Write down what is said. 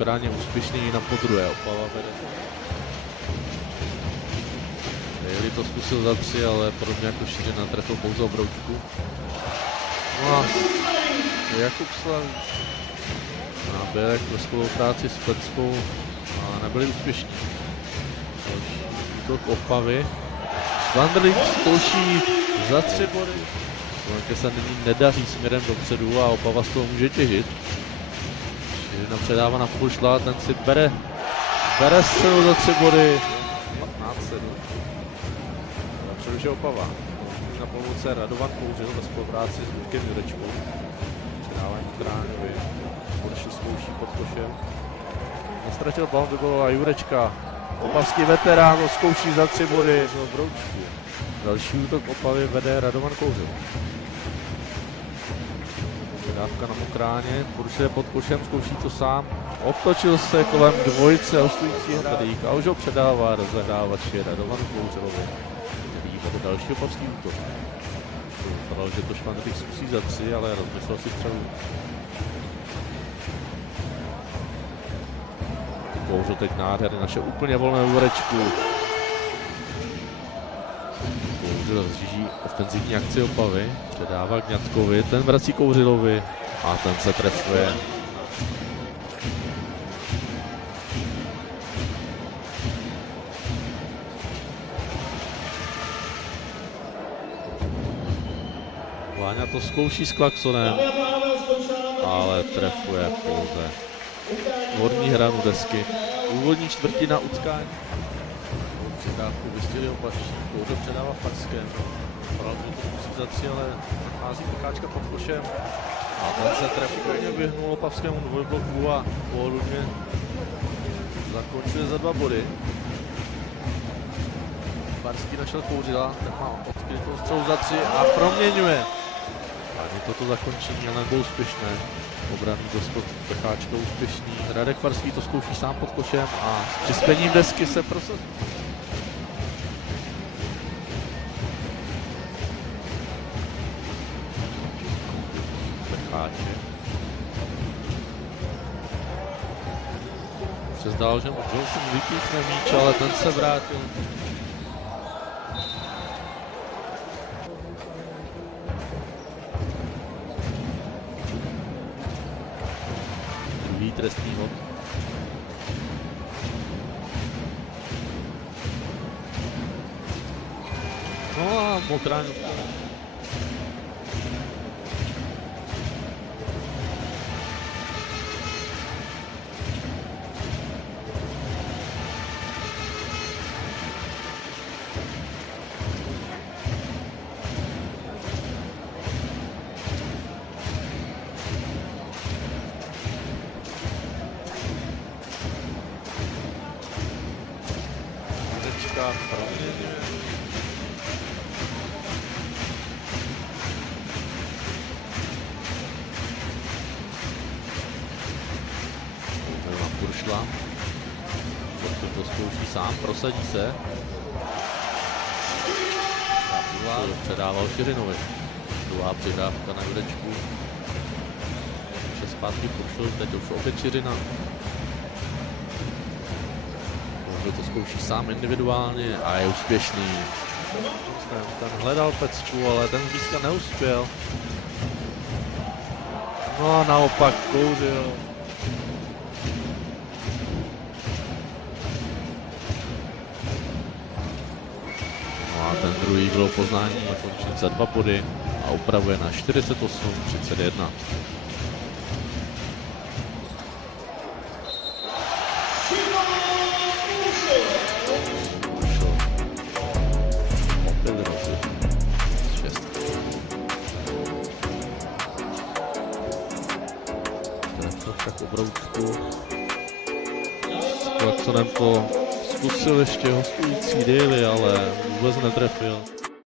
Ukrání úspěšný na podruhé. Opava vede. Daly to zkusil za 3, ale podobně jako Šířina trefil pouze obroučku. No a Jakub Slavík a Bělek ve spolupráci s Peckou nebyli úspěšní. Další útok Opavy. Vanderlík zkouší za 3 body. Slovenské se nyní nedaří směrem dopředu a Opava z toho může těžit. Šířina předává na Pušla, ten si bere střelu za 3 body. 15-7. Napředu je Opava. Na pomůce Radovan Kouřil ve spolupráci s Luďkem Jurečkou. Předávání Kráňovi. Kurši zkouší pod košem. Nestratil balon, vybovala Jurečka. Opavský veterán zkouší za 3 body. Další útok Opavy vede Radovan Kouřil. Předávka na Mokráně, Kurš je pod košem, zkouší to sám. Obtočil se kolem dvojice hostující hráč a už ho předává rozehrávači Radovanu Kouřilovi, který vede další opavský útok. Vypadalo, že to Švandrich zkusí za 3, ale rozmyslel si střelu. Kouřil teď nádherně, naše úplně volné Jurečku. Kouřil zříží ofenzivní akci Opavy, předává Kňatkovi, ten vrací Kouřilovi a ten se trefuje. Váňa to zkouší s Klaxonem, ale trefuje pouze horní hranu desky. Úvodní čtvrtina utkání. Přidávku vystihli Opavští, Kouřil předává Farskému. Vypadal, že to zkusí za 3, ale nachází Pecháčka pod košem. A ten se trefuje, vyhnul Opavskému dvojbloku a pohodlně zakončuje za 2 body. Farský našel Kouřila, ten má odkrytou střelu za 3 a proměňuje. Ani toto zakončení a nebylo úspěšné. Obranný doskok Pecháčka úspěšný. Radek Farský to zkouší sám pod košem a s přispěním desky se prosazí. Pecháček. Už se zdálo, že Johnson vypíchne míč, ale ten se vrátil. Druhý trestný hod. No a Mokráň. Kuršla. To zkouší sám, prosadí se. Předával Šiřinovi. Druhá přidávka na Jurečku. Vše zpátky Kuršl, teď už opět Šiřina. To zkouší sám individuálně a je úspěšný. Ten hledal Pecku, ale ten zblízka neuspěl. No a naopak Kouřil. No a ten druhý gól poznání končí za 2 body a upravuje na 48-31. Tak obroučku. S Klaxonem to zkusil ještě hostující Daly, ale vůbec netrefil.